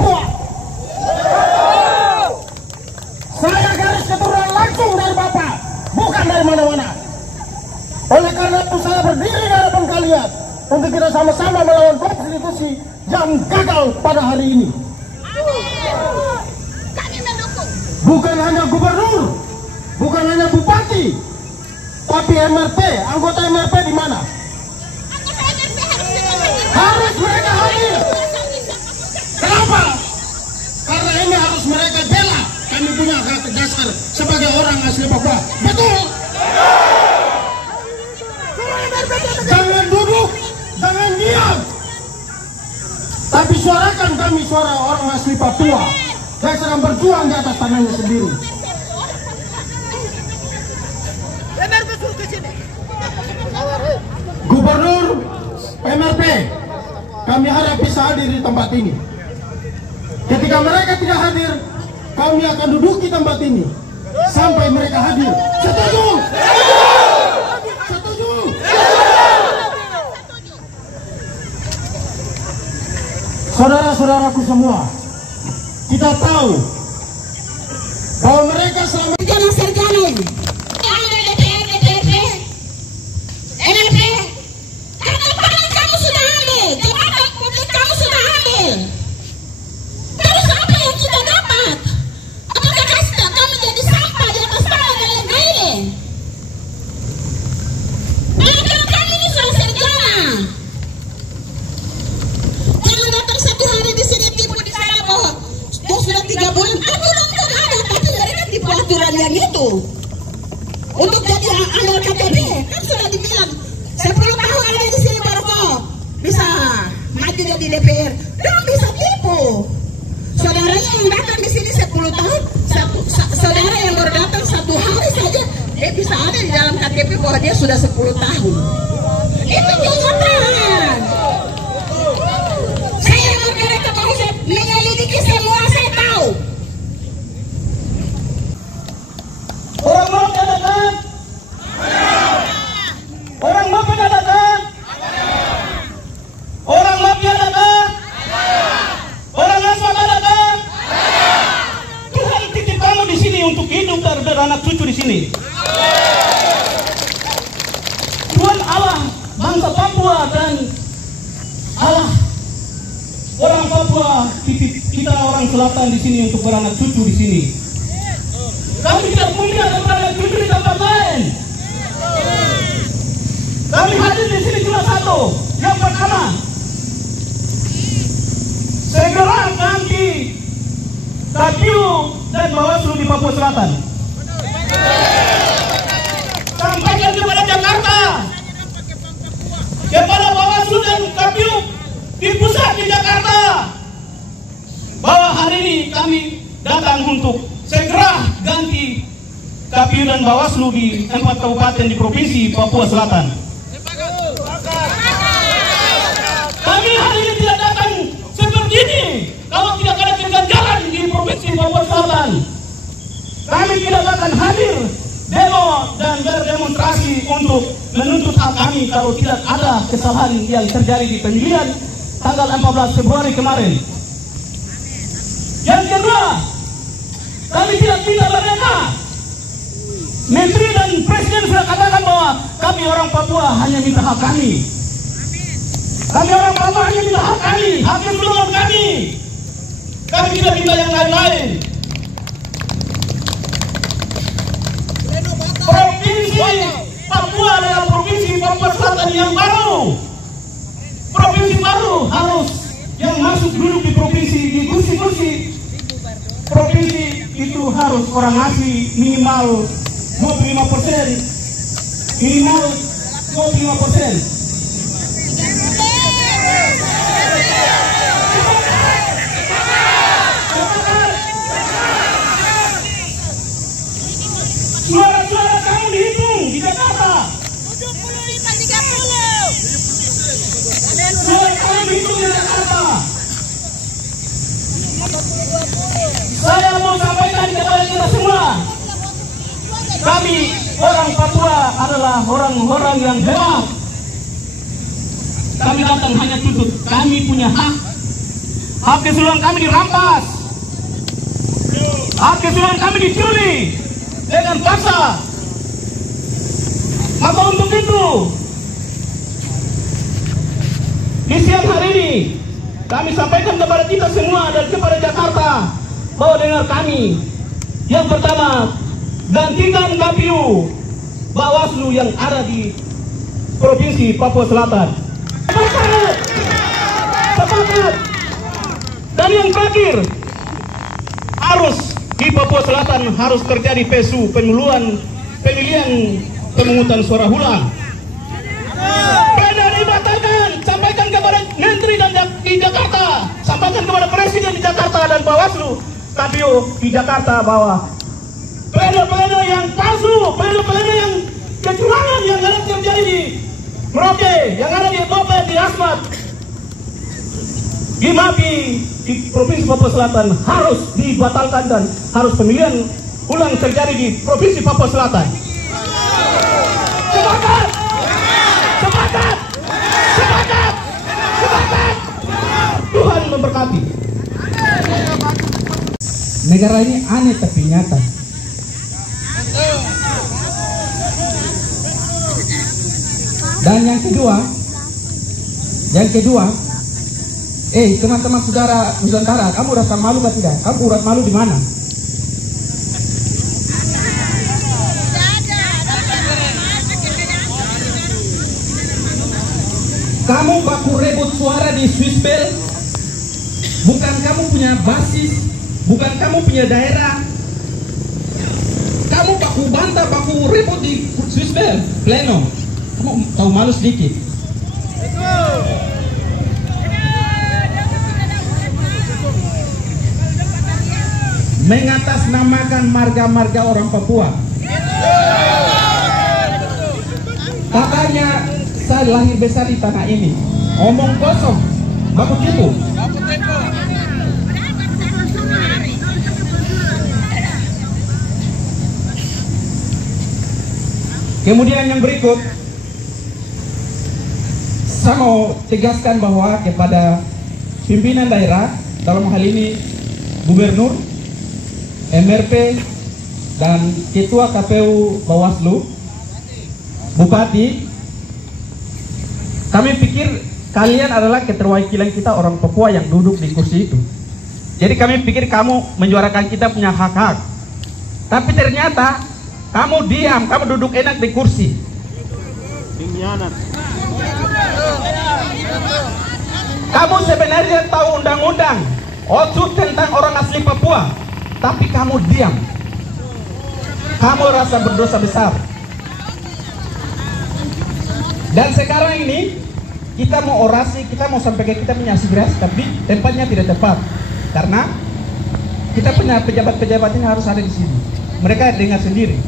Papua. Saya garis keturunan langsung dari Bapak, bukan dari mana-mana. Oleh karena itu saya berdiri di hadapan kalian untuk kita sama-sama melawan konstitusi yang gagal pada hari ini. Kami mendukung. Bukan hanya gubernur, bukan hanya bupati, tapi MRP, anggota MRP di mana? Anggota MRP Harus mereka hadir. Kenapa? Karena ini harus mereka bela. Kami punya hak dasar sebagai orang asli Papua. Betul? Jangan duduk, jangan diam. Tapi suarakan kami suara orang asli Papua yang sedang berjuang di atas tanahnya sendiri. Gubernur MRP, kami harap bisa hadir di tempat ini. Ketika mereka tidak hadir, kami akan duduk di tempat ini sampai mereka hadir. Setuju? Setuju? Saudara-saudaraku semua, kita tahu bahwa mereka selama sarjana ini. MRP, karena kamu sudah ambil, jabatan publik kamu sudah ambil. Terus apa yang kita dapat? Apakah kami jadi sampah di atas tanah dan lain-lain? Bahkan kami ini sudah sarjana. Jangan datang satu hari di sini tipu di sana bahwa sudah 3 bulan. Aturan kan ada, tapi mereka tipu aturan yang itu. Untuk jadi anggota KTP kan sudah dibilang 10 tahun ada di sini baru kok bisa maju jadi DPR. Dan bisa tipu. Saudaranya yang datang di sini 10 tahun, saudara yang baru datang 1 hari saja, dia bisa ada di dalam KTP bahwa dia sudah 10 tahun. Itu kenyataan. Saya mereka tahu, saya menyelidiki semua, saya tahu. orang mau datang, orang mau datang, orang mafia datang, orang asmara datang. Tuhan titip kamu di sini untuk hidup dan beranak cucu di sini. Tuhan Allah bangsa Papua dan Allah orang Papua titip kita orang selatan di sini untuk beranak cucu di sini. Kami tidak punya beranak cucu di tempat lain. Kami hadir di sini cuma satu. Yang pertama, segera ganti KPU dan Bawaslu di Papua Selatan. Sampaikan kepada Jakarta, kepada Bawaslu dan KPU di pusat di Jakarta, bahwa hari ini kami datang untuk segera ganti KPU dan Bawaslu di 4 kabupaten di Provinsi Papua Selatan. Kami hari ini tidak datang seperti ini kalau tidak ada kegagalan di Provinsi Papua Selatan. Kami tidak akan hadir demo dan berdemonstrasi untuk menuntut hak kami kalau tidak ada kesalahan yang terjadi di pemilihan tanggal 14 Februari kemarin. Yang kedua, kami tidak minta mereka. Menteri dan Presiden sudah katakan bahwa kami orang Papua hanya minta hak kami. Kami orang Papua hanya minta hak kami, hak keturunan kami. Kami tidak minta yang lain-lain. Provinsi Papua adalah provinsi Papua Selatan yang baru. Provinsi baru harus yang masuk duduk di provinsi, di kursi-kursi provinsi itu harus orang asli minimal 25%. Minimal 25%. Suara-suara kamu dihitung di Jakarta. 70-30. Suara kamu dihitung di Jakarta. Saya mau sampaikan kepada kita semua, kami orang Papua adalah orang-orang yang hebat. Kami datang hanya tuntut, kami punya hak hak keseluruhan kami dirampas, hak keseluruhan kami dicuri dengan paksa. Maka untuk itu, di siang hari ini kami sampaikan kepada kita semua dan kepada Jakarta bahwa dengar kami. Yang pertama, gantikan KPU Bawaslu yang ada di Provinsi Papua Selatan. Sepakat. Dan yang terakhir, harus di Papua Selatan harus terjadi PSU, pemilihan pemungutan suara ulang. Peda dibatalkan, sampaikan kepada Menteri di Jakarta, sampaikan kepada Presiden di Jakarta dan Bawaslu KPU di Jakarta bahwa pleno-pleno yang palsu, pleno-pleno yang kecurangan yang ada terjadi di Merauke, yang ada di Tope, di Asmat, di Mapi, di Provinsi Papua Selatan harus dibatalkan dan harus pemilihan ulang terjadi di Provinsi Papua Selatan. Sepakat! Sepakat! Sepakat! Sepakat! Tuhan memberkati. Negara ini aneh tapi nyata. Dan yang kedua, teman-teman saudara Nusantara, kamu rasa malu atau tidak? Kamu urat malu di mana? Kamu baku rebut suara di Swissbel, bukan kamu punya basis, bukan kamu punya daerah. Kamu baku bantah, baku rebut di Swissbel, pleno. Kamu tahu malu sedikit. Mengatasnamakan marga-marga orang Papua. Katanya saya lahir besar di tanah ini. Omong kosong, baku tipu. Kemudian yang berikut, saya mau tegaskan bahwa kepada pimpinan daerah, dalam hal ini Gubernur, MRP, dan Ketua KPU Bawaslu, Bupati, kami pikir kalian adalah keterwakilan kita orang Papua yang duduk di kursi itu. Jadi kami pikir kamu menyuarakan kita punya hak-hak. Tapi ternyata kamu diam, kamu duduk enak di kursi. Kamu sebenarnya tahu undang-undang Otsus tentang orang asli Papua, tapi kamu diam. Kamu rasa berdosa besar. Dan sekarang ini kita mau orasi, kita mau sampaikan kita punya aspirasi, tapi tempatnya tidak tepat karena kita punya pejabat-pejabat yang harus ada di sini. Mereka dengar sendiri.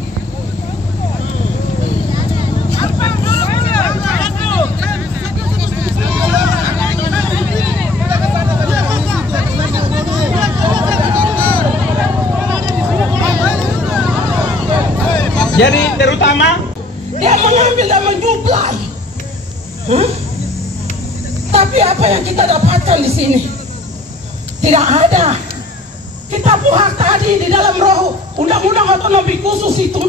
Jadi terutama dia mengambil dan menjuplai. Tapi apa yang kita dapatkan di sini? Tidak ada. Kita puhak tadi di dalam roh undang-undang otonomi khusus itu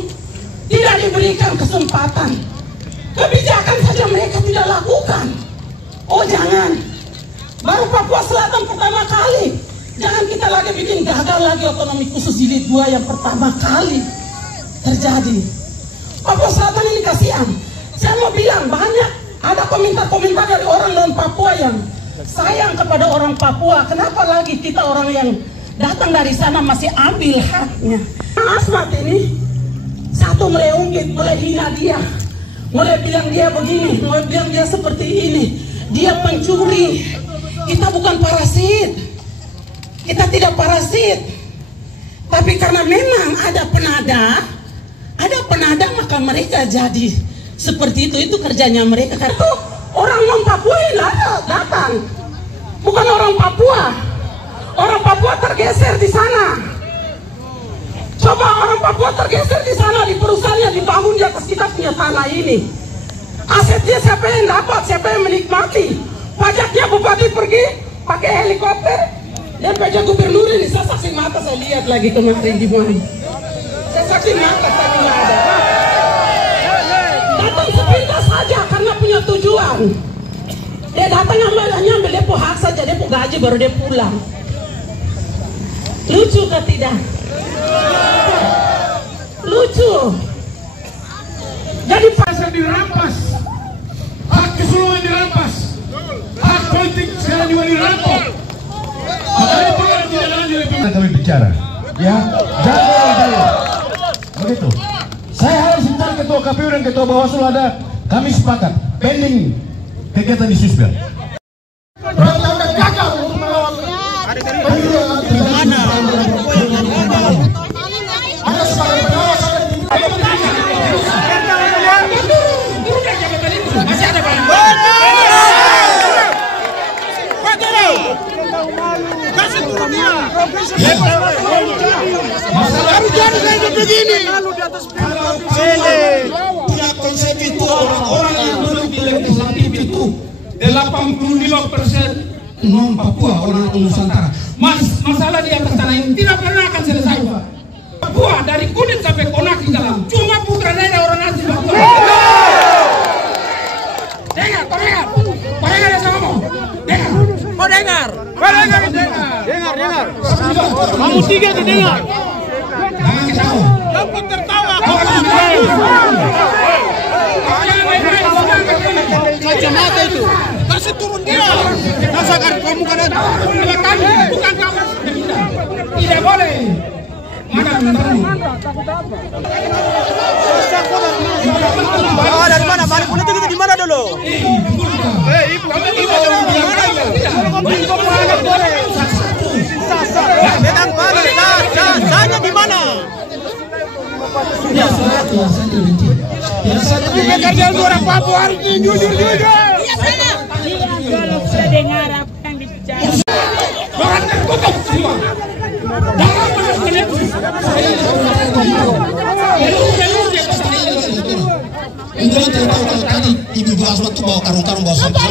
tidak diberikan kesempatan. Kebijakan saja mereka tidak lakukan. Oh jangan. Baru Papua Selatan pertama kali. Jangan kita lagi bikin gagal lagi otonomi khusus jilid 2 yang pertama kali terjadi. Papua Selatan ini kasihan. Saya mau bilang banyak ada komentar-komentar dari orang non Papua yang sayang kepada orang Papua. Kenapa lagi kita orang yang datang dari sana masih ambil haknya? Asmat ini satu mulai ungkit, mulai hina dia, mulai bilang dia begini, mulai bilang dia seperti ini. Dia pencuri. Kita bukan parasit. Kita tidak parasit. Tapi karena memang ada penada maka mereka jadi seperti itu kerjanya mereka. Karena itu orang non Papua ini datang, bukan orang Papua. Orang Papua tergeser di sana. Coba orang Papua tergeser di sana, di perusahaan yang dibangun di atas kita punya tanah ini. Asetnya siapa yang dapat, siapa yang menikmati? Pajaknya bupati pergi pakai helikopter, Dan PJ Gubernur ini saya saksi mata, saya lihat lagi kemarin di mana. Saya saksi mata tadi nggak ada. Datang sepintas saja karena punya tujuan. Dia datang nyambil dia pu hak saja, dia pu gaji baru dia pulang. Lucu kah tidak? Lucu. Jadi pasal dirampas, hak keseluruhan dirampas, hak politik sekarang juga dirampok. Kami bicara, ya, jangan begitu. Saya harus mencari ketua KPU dan ketua Bawaslu ada. Kami sepakat pending kegiatan di Sisbel. Gagal untuk melawan. Anda sebagai pengawas masih ada Pak. Kasih turun dia. Masalah jadi kayak begini. Punya konsep itu orang-orang yang duduk di legislatif itu 85% non Papua orang Nusantara. Masalah di atas tanah ini tidak pernah akan selesai Pak. Papua dari Kuning sampai Konak di dalam cuma putra daerah orang asli Papua. Dengar, kau dengar yang saya ngomong. Dengar. Kau dengar. Dengar. Kamu tiga didengar. Jangan ketawa. Jangan tertawa. Kacamata itu. Kasih turun dia. Rasakan kamu kan ada. Bukan kamu. Tidak boleh. Mana takut apa? Dari mana? Balik politik itu di mana dulu? Saya di mana? Biasanya orang Papua harus jujur. Kalau sudah dengar apa yang dibicarakan. Jangan tertutup semua. Jangan tadi ibu bahas waktu bawa karung-karung bawa sampah.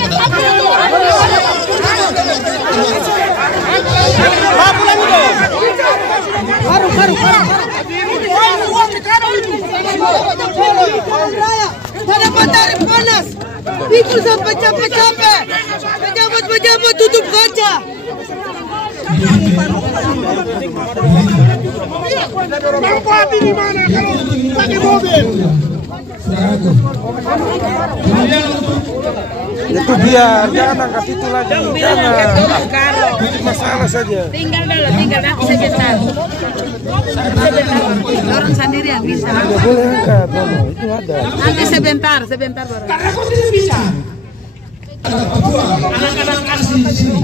Pada matahari panas, pikul sampai capek-capek. Pejabat-pejabat tutup kaca. Bangku api di mana kalau pakai mobil? Itu biar jangan angkat itu lagi. Jangan. Masalah saja. Tinggal nanti sebentar. Orang sendiri yang bisa. Tidak boleh angkat, Mama. Itu ada. Nanti sebentar baru. Karena kau tidak bisa. Anak-anak asli di sini.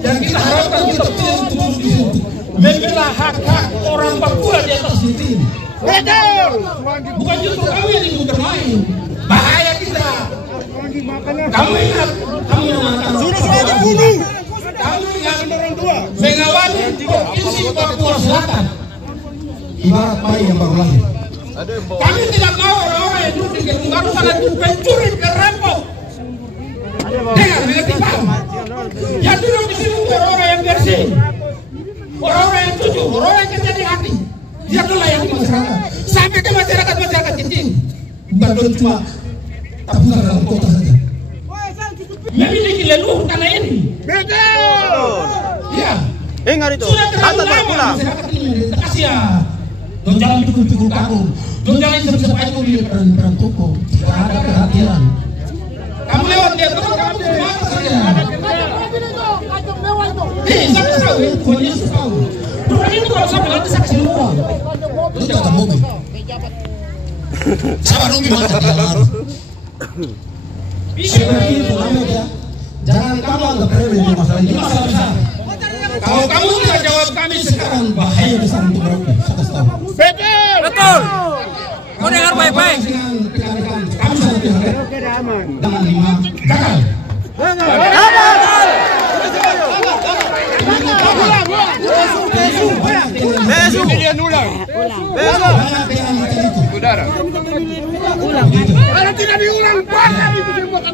Dan kita harapkan kita terus di situ. Membela hak-hak orang Papua di atas sini. Betul. Bukan justru kamu yang ingin bermain. Bahaya kita. Kamu ingat, kamu yang sudah dibunuh. Kamu yang mengawali provinsi Papua Selatan. Ibarat bayi yang baru lahir. Kami tidak mau orang-orang yang duduk di gedung baru sana itu pencuri, perampok. Dengar, mengerti paham? Yang duduk di sini orang-orang yang bersih, orang-orang yang jujur, orang yang kerja di hati. Dia melayani masyarakat, sampai ke masyarakat kecil. Bukan cuma tabunan dalam kota saja. Memiliki leluhur tanah ini. Betul. Ya. Dengar itu. Sudah terlalu lama masyarakat ini kasih ya. Don jalan pikul-pikul karung, don jalan sebesar air mobil peran toko. Tidak ada perhatian. Kamu lewat dia terus kamu mata saja. Saya tahu ya, kau Yesus tahu. Bukan itu kalau sampai nanti saya kasih uang. Terus jangan mobil. Sabar dulu gimana dia baru. Seperti itu namanya dia. Jangan kamu anggap remeh ini masalah ini masalah besar. Kalau kamu tidak jawab kami sekarang bahaya besar untuk Rocky. Saya kasih tahu. Betul. Kau dengar baik-baik. Kamu sudah pihak. Dengan 5 gagal. Besok dia ulang. Besok. Saudara. Ulang. Kalau tidak diulang, bakal itu semua.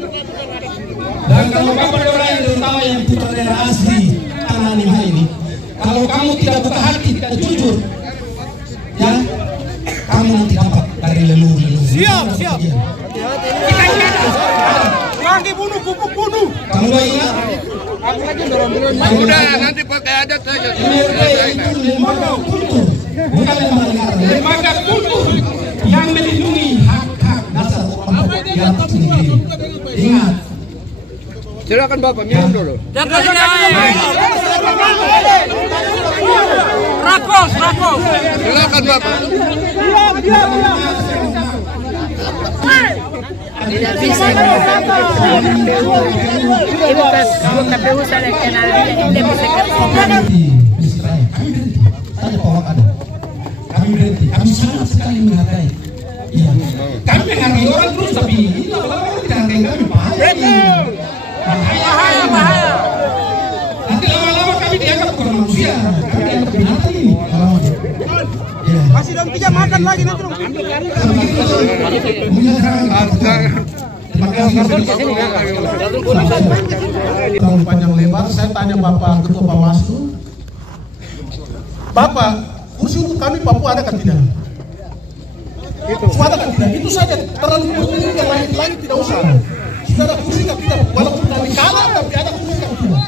Dan kalau kamu orang yang terutama yang putra daerah asli tanah Nimah ini, kamu tidak buka hati, tidak jujur, ya kamu nanti dapat dari leluhur. Siap. Kita ingat. Lagi bunuh, pupuk bunuh. Kamu gak ingat? Udah, nanti pakai adat saja. Lembaga kultur, bukan lembaga kultur yang melindungi hak-hak dasar orang Papua yang sendiri. Ingat. Silakan Bapak, minum dulu. Rapos. Silakan Bapak. Tidak bisa kalau KPU seleksi ini bisa kami berhenti, kami sangat sekali menghargai. Iya, kami menghargai orang terus, tapi ini lama-lama tidak menghargai kami, bahaya. Nanti lama-lama kami dianggap bukan manusia, kami dianggap binatang ini. Masih dalam 3 makan lagi nanti. Terima kasih. Terlalu panjang lebar, saya tanya Bapak Ketua Bawaslu, Bapak, kursi untuk kami Papua ada kan tidak? Suara kan tidak? Itu saja, terlalu berpikir yang lain-lain tidak usah. Sudah ada kursi kan tidak? Walaupun kami kalah, tapi ada kursi kan tidak?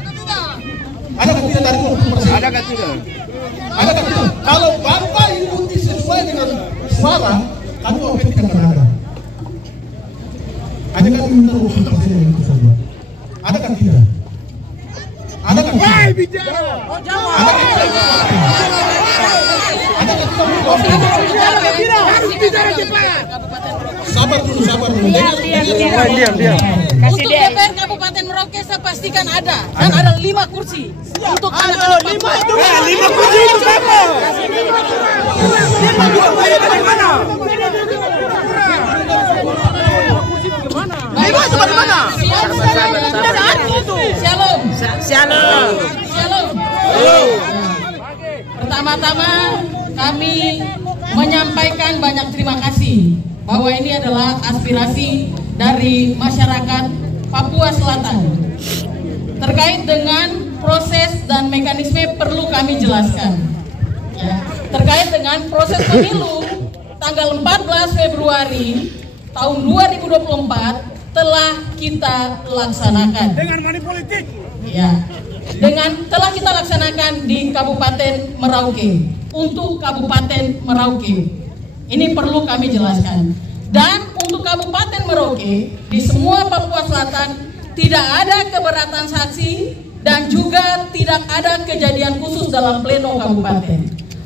Ada kan tidak dari 20%? Ada kan tidak? Ada kan tidak? Kalau Bapak ikuti sesuai dengan suara, kami mau petikan ada. Hanya kami minta 20% yang itu saja. Ada kan tidak? Ada kan tidak? Ada kan tidak? Sabar dulu. Diam. Untuk DPR Kabupaten Merauke saya pastikan ada. Dan ada 5 kursi. Untuk anak-anak Papua. 5 kursi untuk apa? 5 kursi dari mana? Shalom. Pertama-tama kami menyampaikan banyak terima kasih bahwa ini adalah aspirasi dari masyarakat Papua Selatan. Terkait dengan proses dan mekanisme perlu kami jelaskan. Ya. Terkait dengan proses pemilu tanggal 14 Februari tahun 2024 telah kita laksanakan. Dengan money politik. Ya. Telah kita laksanakan di Kabupaten Merauke. Untuk Kabupaten Merauke. Ini perlu kami jelaskan. Dan untuk Kabupaten Merauke di semua Papua Selatan tidak ada keberatan saksi dan juga tidak ada kejadian khusus dalam pleno kabupaten.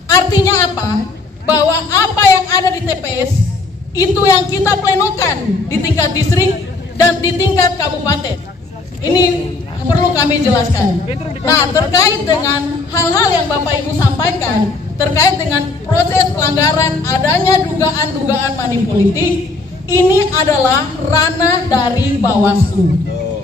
Artinya apa? Bahwa apa yang ada di TPS itu yang kita plenokan di tingkat distrik dan di tingkat kabupaten. Ini perlu kami jelaskan. Nah, terkait dengan hal-hal yang Bapak Ibu sampaikan, terkait dengan proses pelanggaran adanya dugaan-dugaan money politik, ini adalah ranah dari Bawaslu.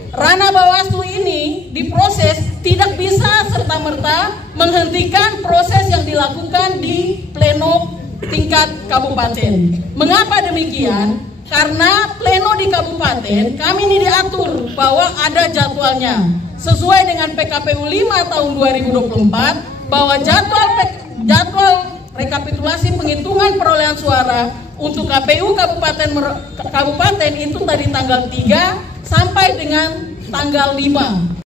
Ranah Bawaslu ini diproses tidak bisa serta-merta menghentikan proses yang dilakukan di pleno tingkat kabupaten. Mengapa demikian? Karena pleno di kabupaten kami ini diatur bahwa ada jadwalnya sesuai dengan PKPU 5 tahun 2024 bahwa jadwal rekapitulasi penghitungan perolehan suara untuk KPU kabupaten itu tadi tanggal 3 sampai dengan tanggal 5